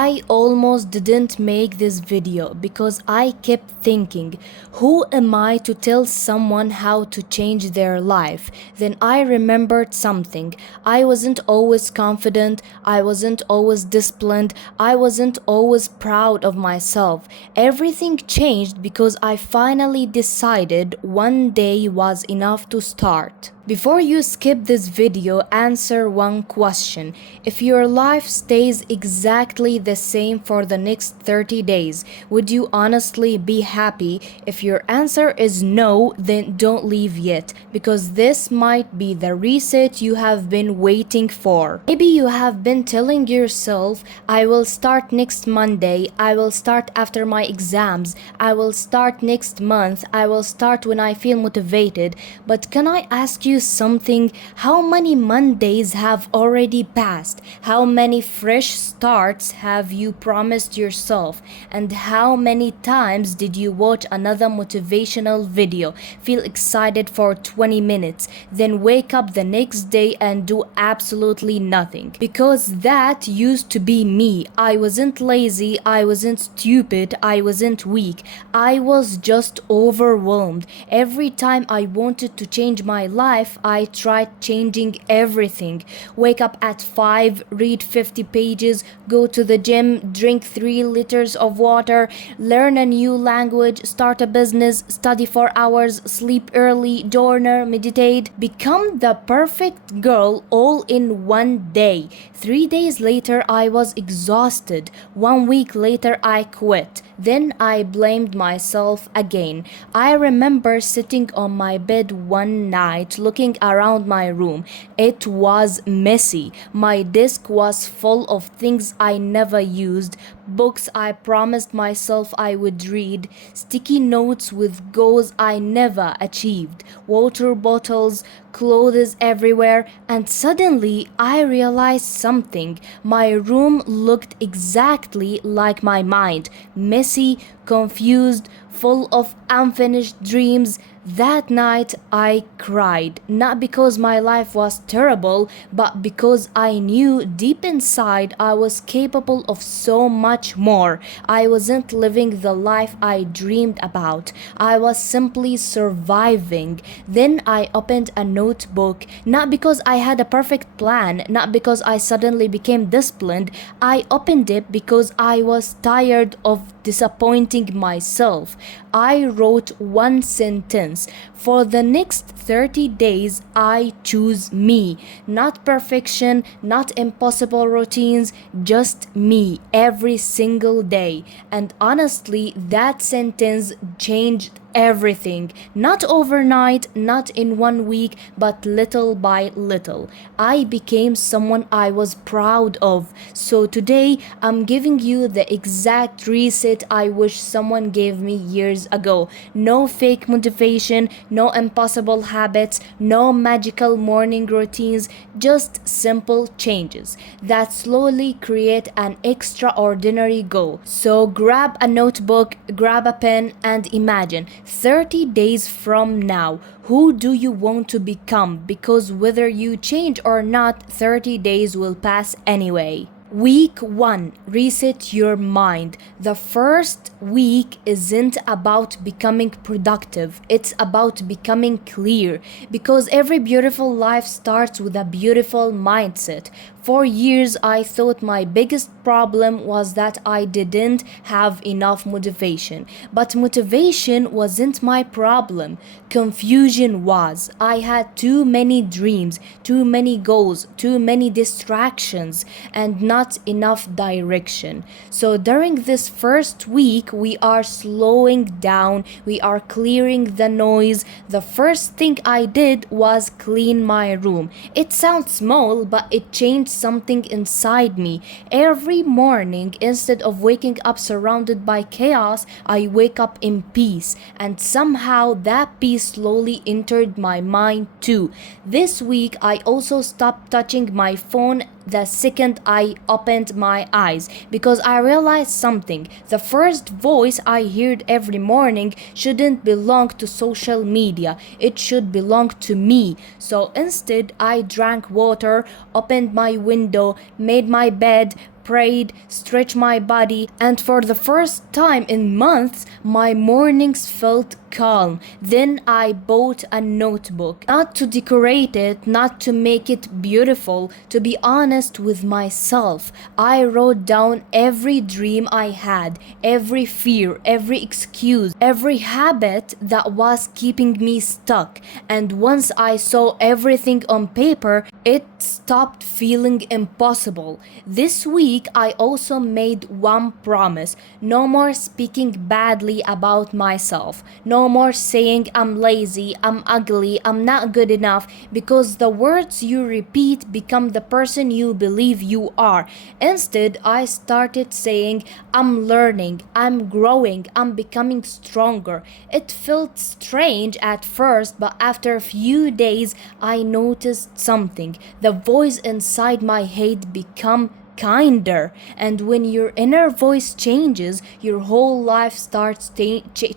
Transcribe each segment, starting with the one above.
I almost didn't make this video because I kept thinking, who am I to tell someone how to change their life? Then I remembered something. I wasn't always confident, I wasn't always disciplined, I wasn't always proud of myself. Everything changed because I finally decided one day was enough to start. Before you skip this video, answer one question. If your life stays exactly the same for the next 30 days, would you honestly be happy? If your answer is no, then don't leave yet, because this might be the reset you have been waiting for. Maybe you have been telling yourself, I will start next Monday, I will start after my exams, I will start next month, I will start when I feel motivated. But can I ask you something? How many Mondays have already passed? How many fresh starts have you promised yourself? And how many times did you watch another motivational video, feel excited for 20 minutes, then wake up the next day and do absolutely nothing? Because that used to be me. I wasn't lazy, I wasn't stupid, I wasn't weak. I was just overwhelmed. Every time I wanted to change my life, I tried changing everything. Wake up at 5, read 50 pages, go to the gym, drink 3 liters of water, learn a new language, start a business, study for hours, sleep early, journal, meditate, become the perfect girl all in one day. 3 days later, I was exhausted. 1 week later, I quit. Then I blamed myself again. I remember sitting on my bed one night looking around my room. It was messy. My desk was full of things I never used, books I promised myself I would read, sticky notes with goals I never achieved, water bottles, clothes everywhere, and suddenly I realized something. My room looked exactly like my mind, messy, confused, full of unfinished dreams. That night I cried, not because my life was terrible, but because I knew deep inside I was capable of so much more. I wasn't living the life I dreamed about. I was simply surviving. Then I opened a notebook, not because I had a perfect plan, not because I suddenly became disciplined. I opened it because I was tired of disappointing myself. I wrote one sentence: for the next 30 days, I choose me. Not perfection, not impossible routines, just me every single day. And honestly, that sentence changed everything. Not overnight, not in 1 week, but little by little. I became someone I was proud of. So today, I'm giving you the exact reset I wish someone gave me years ago. No fake motivation, no impossible habits, no magical morning routines, just simple changes that slowly create an extraordinary goal. So grab a notebook, grab a pen, and imagine 30 days from now, who do you want to become? Because whether you change or not, 30 days will pass anyway. Week 1, reset your mind. The first week isn't about becoming productive, it's about becoming clear. Because every beautiful life starts with a beautiful mindset. For years, I thought my biggest problem was that I didn't have enough motivation. But motivation wasn't my problem. Confusion was. I had too many dreams, too many goals, too many distractions, and not enough direction. So during this first week, we are slowing down, we are clearing the noise. The first thing I did was clean my room. It sounds small, but it changed something inside me. Every morning, instead of waking up surrounded by chaos, I wake up in peace, and somehow that peace slowly entered my mind too. This week, I also stopped touching my phone the second I opened my eyes, because I realized something. The first voice I heard every morning shouldn't belong to social media, it should belong to me. So instead, I drank water, opened my window, made my bed, prayed, stretched my body, and for the first time in months, my mornings felt calm. Then I bought a notebook, not to decorate it, not to make it beautiful, to be honest with myself. I wrote down every dream I had, every fear, every excuse, every habit that was keeping me stuck. And once I saw everything on paper, it stopped feeling impossible. This week, I also made one promise: no more speaking badly about myself, no more saying I'm lazy, I'm ugly, I'm not good enough, because the words you repeat become the person you believe you are. Instead, I started saying I'm learning, I'm growing, I'm becoming stronger. It felt strange at first, but after a few days, I noticed something. The voice inside my head become kinder, and when your inner voice changes, your whole life starts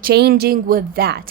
changing with that.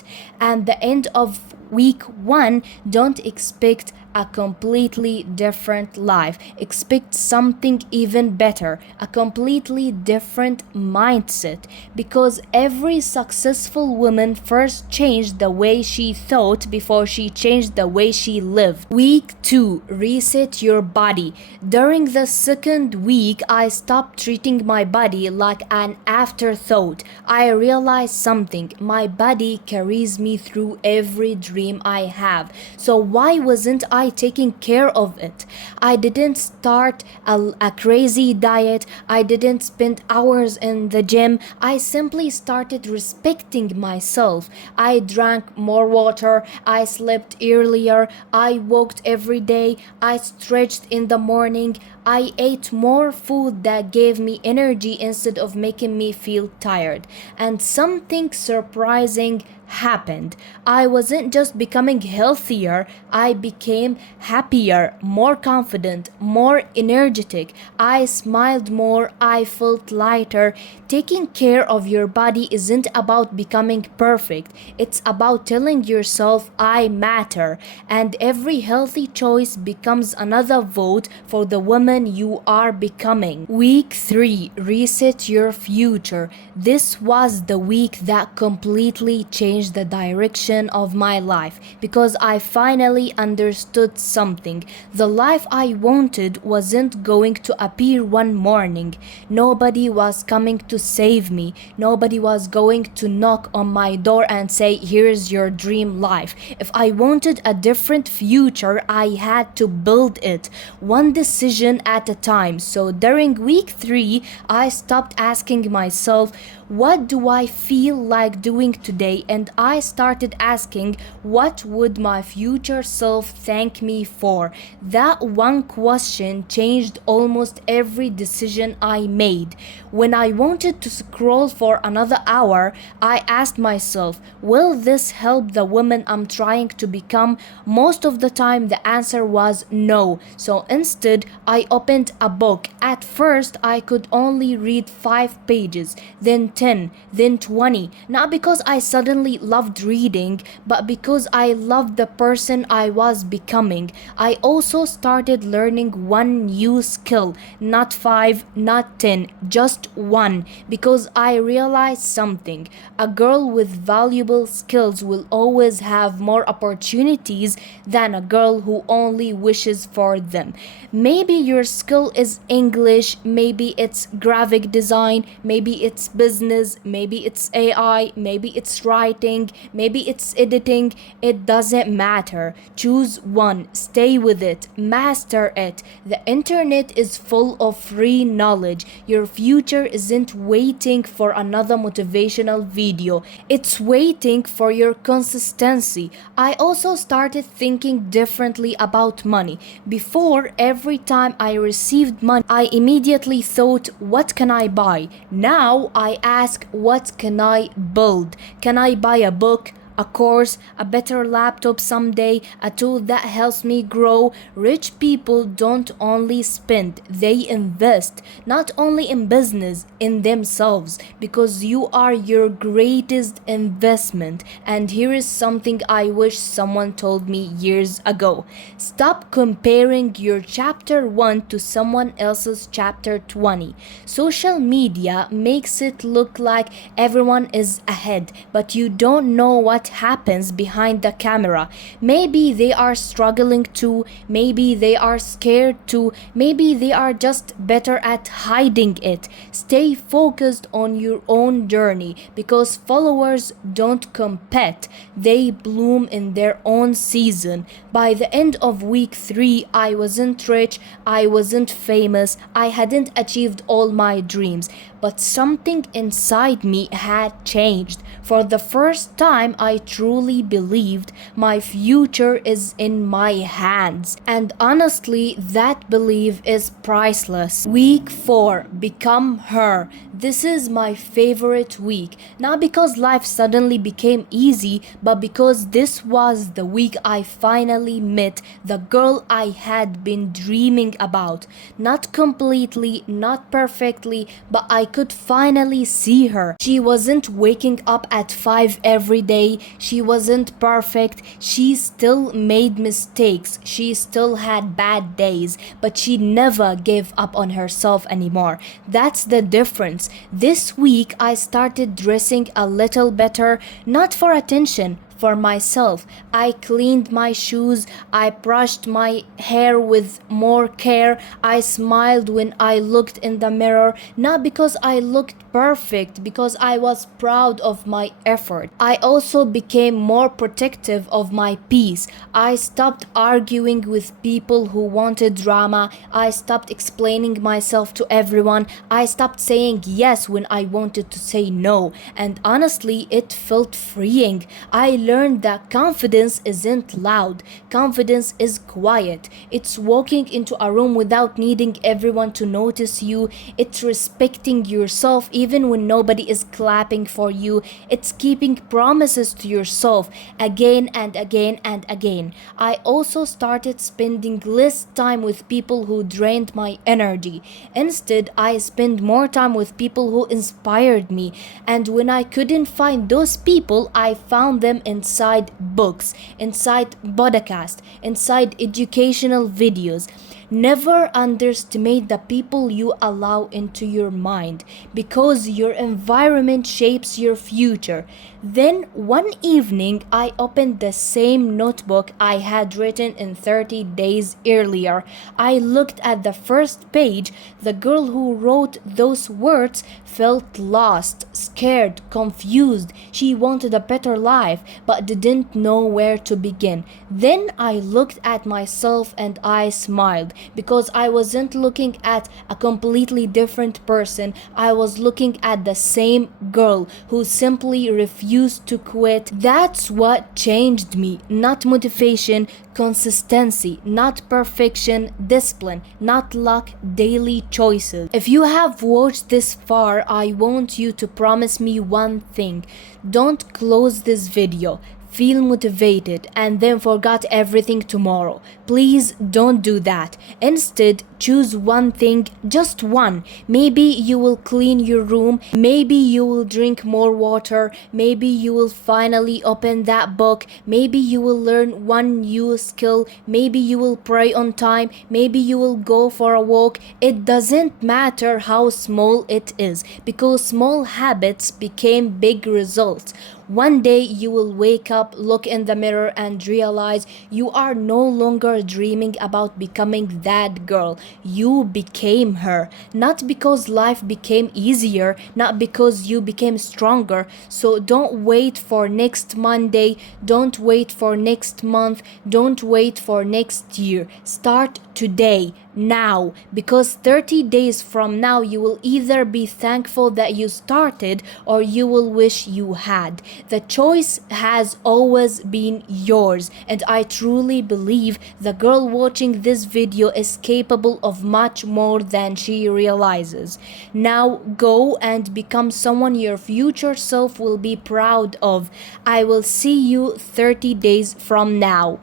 And the end of week 1, don't expect a completely different life. Expect something even better, a completely different mindset, because every successful woman first changed the way she thought before she changed the way she lived. Week 2, reset your body. During the second week, I stopped treating my body like an afterthought. I realized something: my body carries me through every dream I have. So why wasn't I taking care of it? I didn't start a crazy diet. I didn't spend hours in the gym. I simply started respecting myself. I drank more water. I slept earlier. I walked every day. I stretched in the morning. I ate more food that gave me energy instead of making me feel tired. And something surprising happened. I wasn't just becoming healthier, I became happier, more confident, more energetic. I smiled more, I felt lighter. Taking care of your body isn't about becoming perfect, it's about telling yourself, I matter. And every healthy choice becomes another vote for the woman you are becoming. Week 3, reset your future. This was the week that completely changed the direction of my life, because I finally understood something. The life I wanted wasn't going to appear one morning. Nobody was coming to save me. Nobody was going to knock on my door and say, here's your dream life. If I wanted a different future, I had to build it, one decision at a time. So during week 3, I stopped asking myself, what do I feel like doing today? And I started asking, what would my future self thank me for? That one question changed almost every decision I made. When I wanted to scroll for another hour, I asked myself, will this help the woman I'm trying to become? Most of the time, the answer was no. So instead, I opened a book. At first, I could only read 5 pages, then 10, then 20. Not because I suddenly loved reading, but because I loved the person I was becoming. I also started learning one new skill, not 5, not 10, just one, because I realized something. A girl with valuable skills will always have more opportunities than a girl who only wishes for them. Maybe your skill is English, maybe it's graphic design, maybe it's business, maybe it's AI, maybe it's writing, maybe it's editing. It doesn't matter. Choose one, stay with it, master it. The internet is full of free knowledge. Your future isn't waiting for another motivational video, it's waiting for your consistency. I also started thinking differently about money. Before, every time I received money, I immediately thought, what can I buy? Now I ask, what can I build? Can I buy a book, a course, a better laptop someday, a tool that helps me grow. Rich people don't only spend, they invest, not only in business, in themselves, because you are your greatest investment. And here is something I wish someone told me years ago. Stop comparing your chapter 1 to someone else's chapter 20. Social media makes it look like everyone is ahead, but you don't know what happens behind the camera. Maybe they are struggling too, maybe they are scared too, maybe they are just better at hiding it. Stay focused on your own journey, because followers don't compete, they bloom in their own season. By the end of week 3, I wasn't rich, I wasn't famous, I hadn't achieved all my dreams, but something inside me had changed. For the first time, I truly believed my future is in my hands. And honestly, that belief is priceless. Week 4, Become Her. This is my favorite week. Not because life suddenly became easy, but because this was the week I finally met the girl I had been dreaming about. Not completely, not perfectly, but I could finally see her. She wasn't waking up at 5 every day. She wasn't perfect. She still made mistakes. She still had bad days, but she never gave up on herself anymore. That's the difference. This week I started dressing a little better, not for attention, for myself. I cleaned my shoes, I brushed my hair with more care, I smiled when I looked in the mirror, not because I looked perfect, because I was proud of my effort. I also became more protective of my peace. I stopped arguing with people who wanted drama. I stopped explaining myself to everyone. I stopped saying yes when I wanted to say no. And honestly, it felt freeing. I learned that confidence isn't loud. Confidence is quiet. It's walking into a room without needing everyone to notice you. It's respecting yourself even when nobody is clapping for you. It's keeping promises to yourself again and again and again. I also started spending less time with people who drained my energy. Instead, I spent more time with people who inspired me. And when I couldn't find those people, I found them inside books, inside podcasts, inside educational videos. Never underestimate the people you allow into your mind, because your environment shapes your future. Then one evening, I opened the same notebook I had written in 30 days earlier. I looked at the first page. The girl who wrote those words felt lost, scared, confused. She wanted a better life, but didn't know where to begin. Then I looked at myself and I smiled, because I wasn't looking at a completely different person. I was looking at the same girl who simply refused to quit. That's what changed me. Not motivation, consistency, not perfection, discipline, not luck, daily choices. If you have watched this far, I want you to promise me one thing. Don't close this video, feel motivated, and then forget everything tomorrow. Please don't do that. Instead, choose one thing, just one. Maybe you will clean your room, maybe you will drink more water, maybe you will finally open that book, maybe you will learn one new skill, maybe you will pray on time, maybe you will go for a walk. It doesn't matter how small it is, because small habits became big results. One day you will wake up, look in the mirror, and realize you are no longer dreaming about becoming that girl. You became her. Not because life became easier, not because you became stronger. So don't wait for next Monday, don't wait for next month, don't wait for next year. Start today. now, because 30 days from now you will either be thankful that you started or you will wish you had. The choice has always been yours, and I truly believe the girl watching this video is capable of much more than she realizes. Now go and become someone your future self will be proud of. I will see you 30 days from now.